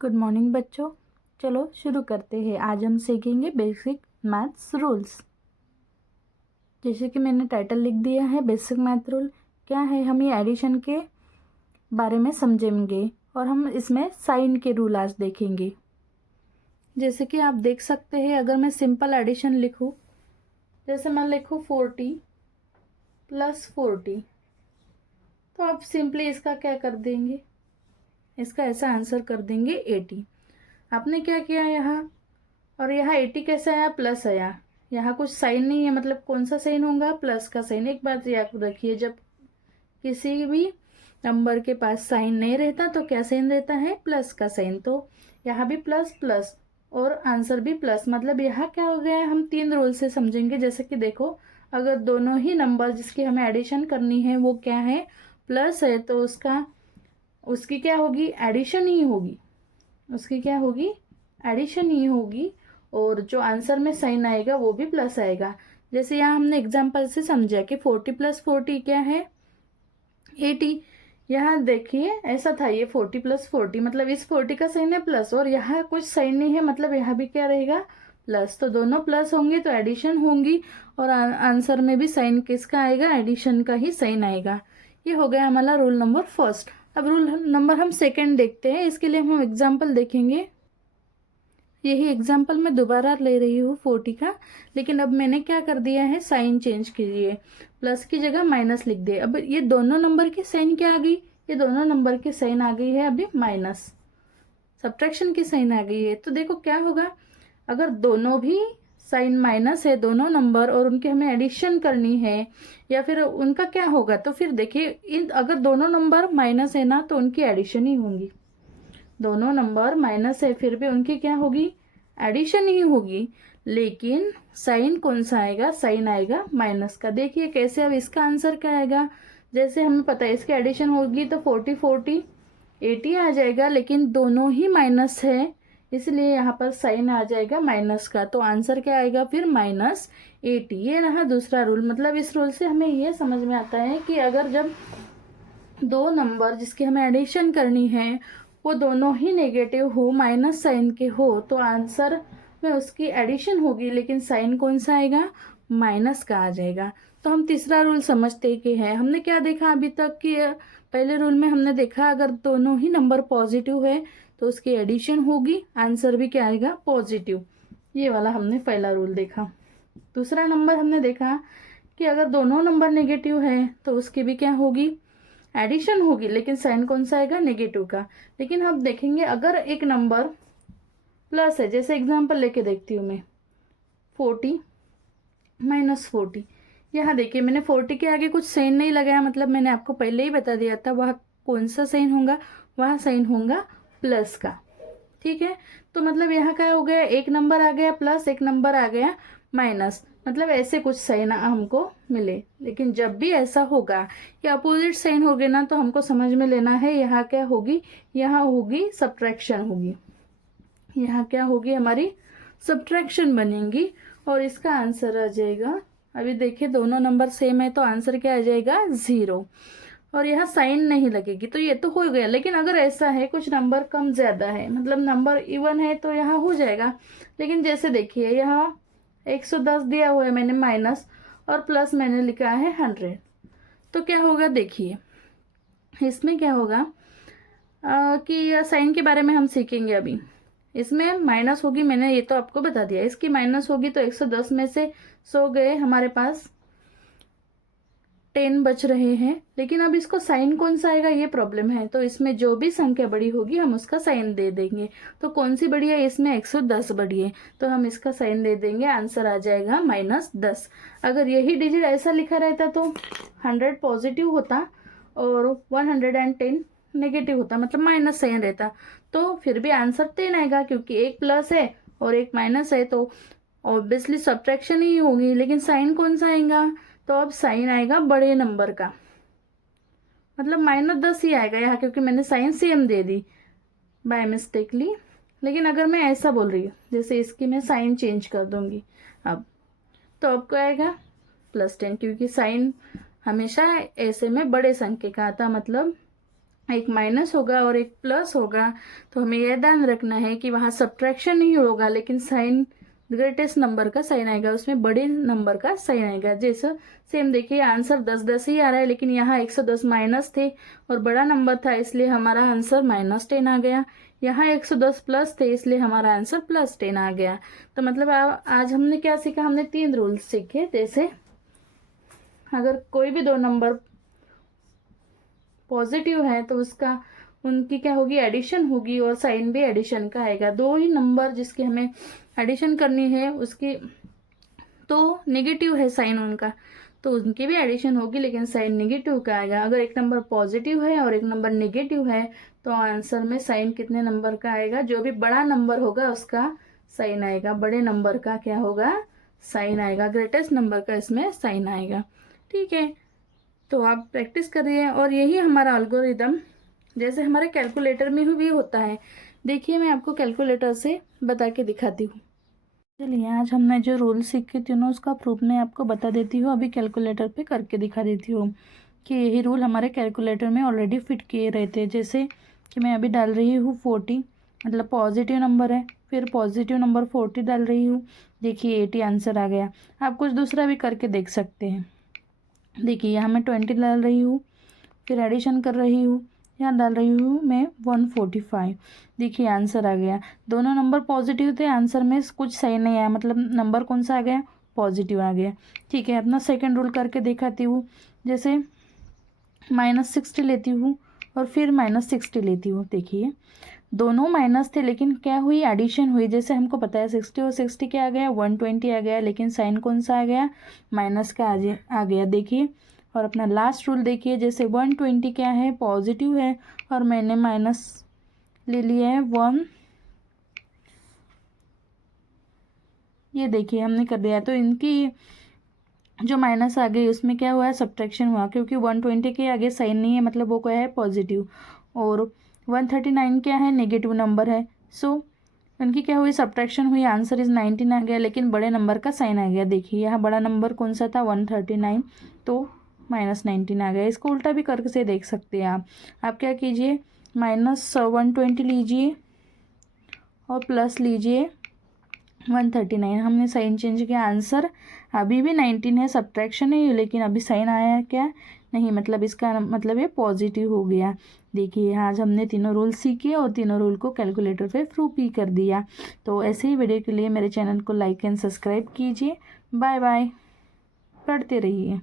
Good morning बच्चों। चलो शुरू करते हैं। आज हम सीखेंगे बेसिक मैथ्स रूल्स। जैसे कि मैंने टाइटल लिख दिया है, बेसिक मैथ रूल क्या है। हम ये एडिशन के बारे में समझेंगे और हम इसमें साइन के रूल आज देखेंगे। जैसे कि आप देख सकते हैं, अगर मैं सिंपल एडिशन लिखूं, जैसे मैं लिखूं 40 + 40, तो आप सिंपली इसका क्या कर देंगे, इसका ऐसा आंसर कर देंगे 80। आपने क्या किया यहाँ, और यहाँ 80 कैसे आया, प्लस आया। यहाँ कुछ साइन नहीं है, मतलब कौन सा साइन होगा, प्लस का साइन। एक बात याद रखिए, जब किसी भी नंबर के पास साइन नहीं रहता तो क्या साइन रहता है, प्लस का साइन। तो यहाँ भी प्लस प्लस और आंसर भी प्लस। मतलब यहाँ क्या हो गया है, हम 3 रूल से समझेंगे। जैसे कि देखो, अगर दोनों ही नंबर जिसकी हमें एडिशन करनी है वो क्या है, प्लस है, तो उसकी क्या होगी, एडिशन ही होगी। उसकी क्या होगी, एडिशन ही होगी। और जो आंसर में साइन आएगा वो भी प्लस आएगा। जैसे यहाँ हमने एग्जांपल से समझा कि 40 + 40 क्या है, 80। यहाँ देखिए ऐसा था, ये 40 + 40 मतलब इस 40 का साइन है प्लस, और यहाँ कुछ साइन नहीं है, मतलब यहाँ भी क्या रहेगा, प्लस। तो दोनों प्लस होंगे तो एडिशन होंगी, और आंसर में भी साइन किसका आएगा, एडिशन का ही साइन आएगा। ये हो गया हमारा रूल नंबर फर्स्ट। अब रूल नंबर हम सेकेंड देखते हैं। इसके लिए हम एग्जाम्पल देखेंगे। यही एग्जाम्पल मैं दोबारा ले रही हूँ 40 का, लेकिन अब मैंने क्या कर दिया है, साइन चेंज कीजिए, प्लस की जगह माइनस लिख दिए। अब ये दोनों नंबर की साइन क्या आ गई, ये दोनों नंबर की साइन आ गई है अभी माइनस, सब्ट्रैक्शन की साइन आ गई है। तो देखो क्या होगा, अगर दोनों भी साइन माइनस है, दोनों नंबर, और उनकी हमें एडिशन करनी है, या फिर उनका क्या होगा, तो फिर देखिए अगर दोनों नंबर माइनस है ना तो उनकी एडिशन ही होंगी। दोनों नंबर माइनस है फिर भी उनकी क्या होगी, एडिशन ही होगी। लेकिन साइन कौन सा आएगा, साइन आएगा माइनस का। देखिए कैसे, अब इसका आंसर क्या आएगा, जैसे हमें पता है इसकी एडिशन होगी तो 40 40 80 आ जाएगा, लेकिन दोनों ही माइनस है, इसलिए यहाँ पर साइन आ जाएगा माइनस का। तो आंसर क्या आएगा फिर, -80। ये रहा दूसरा रूल। मतलब इस रूल से हमें ये समझ में आता है कि अगर जब दो नंबर जिसकी हमें एडिशन करनी है वो दोनों ही नेगेटिव हो, माइनस साइन के हो, तो आंसर में उसकी एडिशन होगी, लेकिन साइन कौन सा आएगा, माइनस का आ जाएगा। तो हम तीसरा रूल समझते कि है, हमने क्या देखा अभी तक कि पहले रूल में हमने देखा अगर दोनों ही नंबर पॉजिटिव है तो उसकी एडिशन होगी, आंसर भी क्या आएगा, पॉजिटिव। ये वाला हमने पहला रूल देखा। दूसरा नंबर हमने देखा कि अगर दोनों नंबर नेगेटिव है तो उसकी भी क्या होगी, एडिशन होगी, लेकिन साइन कौन सा आएगा, नेगेटिव का। लेकिन हम देखेंगे अगर एक नंबर प्लस है, जैसे एग्जांपल लेके देखती हूँ मैं, 40 - 40। यहाँ देखिए मैंने 40 के आगे कुछ साइन नहीं लगाया, मतलब मैंने आपको पहले ही बता दिया था वह कौन सा साइन होगा, वह साइन होगा प्लस का। ठीक है, तो मतलब यहाँ क्या हो गया, एक नंबर आ गया प्लस, एक नंबर आ गया माइनस, मतलब ऐसे कुछ साइन हमको मिले। लेकिन जब भी ऐसा होगा या अपोजिट साइन होगे ना, तो हमको समझ में लेना है यहाँ क्या होगी, यहाँ होगी सब्ट्रैक्शन होगी। यहाँ क्या होगी, हमारी सब्ट्रैक्शन बनेगी, और इसका आंसर आ जाएगा, अभी देखिए दोनों नंबर सेम है तो आंसर क्या आ जाएगा, 0। और यहाँ साइन नहीं लगेगी, तो ये तो हो गया। लेकिन अगर ऐसा है कुछ नंबर कम ज्यादा है, मतलब नंबर इवन है, तो यहाँ हो जाएगा। लेकिन जैसे देखिए यहाँ 110 दिया हुआ है मैंने माइनस, और प्लस मैंने लिखा है 100, तो क्या होगा देखिए, इसमें क्या होगा कि साइन के बारे में हम सीखेंगे अभी। इसमें माइनस होगी, मैंने ये तो आपको बता दिया, इसकी माइनस होगी तो 110 में से 100 गए, हमारे पास 10 बच रहे हैं। लेकिन अब इसको साइन कौन सा आएगा ये प्रॉब्लम है, तो इसमें जो भी संख्या बड़ी होगी हम उसका साइन दे देंगे। तो कौन सी बड़ी है, इसमें 110 बड़ी है, तो हम इसका साइन दे देंगे, आंसर आ जाएगा -10। अगर यही डिजिट ऐसा लिखा रहता तो 100 पॉजिटिव होता और 110 नेगेटिव होता, मतलब माइनस साइन रहता, तो फिर भी आंसर 10 आएगा, क्योंकि एक प्लस है और एक माइनस है, तो ऑब्वियसली सब्ट्रैक्शन ही होगी। लेकिन साइन कौन सा आएगा, तो अब साइन आएगा बड़े नंबर का, मतलब -10 ही आएगा यहाँ, क्योंकि मैंने साइन सेम दे दी बाय मिस्टेकली। लेकिन अगर मैं ऐसा बोल रही हूँ, जैसे इसकी मैं साइन चेंज कर दूंगी अब, तो अब क्या आएगा, +10, क्योंकि साइन हमेशा ऐसे में बड़े संख्या का आता, मतलब एक माइनस होगा और एक प्लस होगा, तो हमें यह ध्यान रखना है कि वहाँ सब्ट्रैक्शन नहीं होगा लेकिन साइन ग्रेटेस्ट नंबर का साइन आएगा, उसमें बड़े नंबर का साइन आएगा। जैसा सेम देखिए आंसर 10 ही आ रहा है, लेकिन यहाँ 110 माइनस थे और बड़ा नंबर था इसलिए हमारा आंसर -10 आ गया। यहाँ 110 प्लस थे इसलिए हमारा आंसर +10 आ गया। तो मतलब आज हमने क्या सीखा, हमने 3 रूल्स सीखे। जैसे अगर कोई भी दो नंबर पॉजिटिव है तो उसका उनकी क्या होगी, एडिशन होगी और साइन भी एडिशन का आएगा। दो ही नंबर जिसकी हमें एडिशन करनी है उसकी तो नेगेटिव है साइन उनका, तो उनकी भी एडिशन होगी लेकिन साइन नेगेटिव का आएगा। अगर एक नंबर पॉजिटिव है और एक नंबर नेगेटिव है तो आंसर में साइन कितने नंबर का आएगा, जो भी बड़ा नंबर होगा उसका साइन आएगा, बड़े नंबर का क्या होगा, साइन आएगा, ग्रेटेस्ट नंबर का इसमें साइन आएगा। ठीक है, तो आप प्रैक्टिस करिए। और यही हमारा एल्गोरिदम जैसे हमारे कैलकुलेटर में भी होता है। देखिए मैं आपको कैलकुलेटर से बता के दिखाती हूँ। चलिए आज हमने जो रूल सीखे थे ना उसका प्रूफ मैं आपको बता देती हूँ, अभी कैलकुलेटर पे करके दिखा देती हूँ कि यही रूल हमारे कैलकुलेटर में ऑलरेडी फिट किए रहते। जैसे कि मैं अभी डाल रही हूँ 40, मतलब पॉजिटिव नंबर है, फिर पॉजिटिव नंबर 40 डाल रही हूँ, देखिए 80 आंसर आ गया। आप कुछ दूसरा भी करके देख सकते हैं। देखिए यहाँ मैं 20 डाल रही हूँ, फिर एडिशन कर रही हूँ, यहाँ डाल रही हूँ मैं 145, देखिए आंसर आ गया। दोनों नंबर पॉजिटिव थे, आंसर में कुछ सही नहीं आया, मतलब नंबर कौन सा आ गया, पॉजिटिव आ गया। ठीक है, अपना सेकंड रूल करके दिखाती हूँ। जैसे -60 लेती हूँ और फिर -60 लेती हूँ, देखिए दोनों माइनस थे लेकिन क्या हुई, एडिशन हुई। जैसे हमको पता है 60 और 60 क्या आ गया, 120 आ गया, लेकिन साइन कौन सा आ गया, माइनस का आ गया। देखिए और अपना लास्ट रूल देखिए, जैसे 120 क्या है, पॉजिटिव है और मैंने माइनस ले लिया है 1, ये देखिए हमने कर दिया। तो इनकी जो माइनस आ गई उसमें क्या हुआ है, सब्ट्रैक्शन हुआ, क्योंकि 120 के आगे साइन नहीं है, मतलब वो क्या है, पॉजिटिव। और 139 क्या है, नेगेटिव नंबर है। सो उनकी क्या हुई, सब्ट्रैक्शन हुई, आंसर इज 19 आ गया, लेकिन बड़े नंबर का साइन आ गया। देखिए यहाँ बड़ा नंबर कौन सा था, 139, तो -19 आ गया। इसको उल्टा भी करके देख सकते हैं आप क्या कीजिए, -120 लीजिए और प्लस लीजिए 139, हमने साइन चेंज किया, आंसर अभी भी 19 है, सब्ट्रैक्शन है लेकिन अभी साइन आया क्या, नहीं, मतलब इसका मतलब ये पॉजिटिव हो गया। देखिए आज हमने तीनों रूल सीखे और तीनों रूल को कैलकुलेटर पे प्रूफ भी कर दिया। तो ऐसे ही वीडियो के लिए मेरे चैनल को लाइक एंड सब्सक्राइब कीजिए। बाय बाय, पढ़ते रहिए।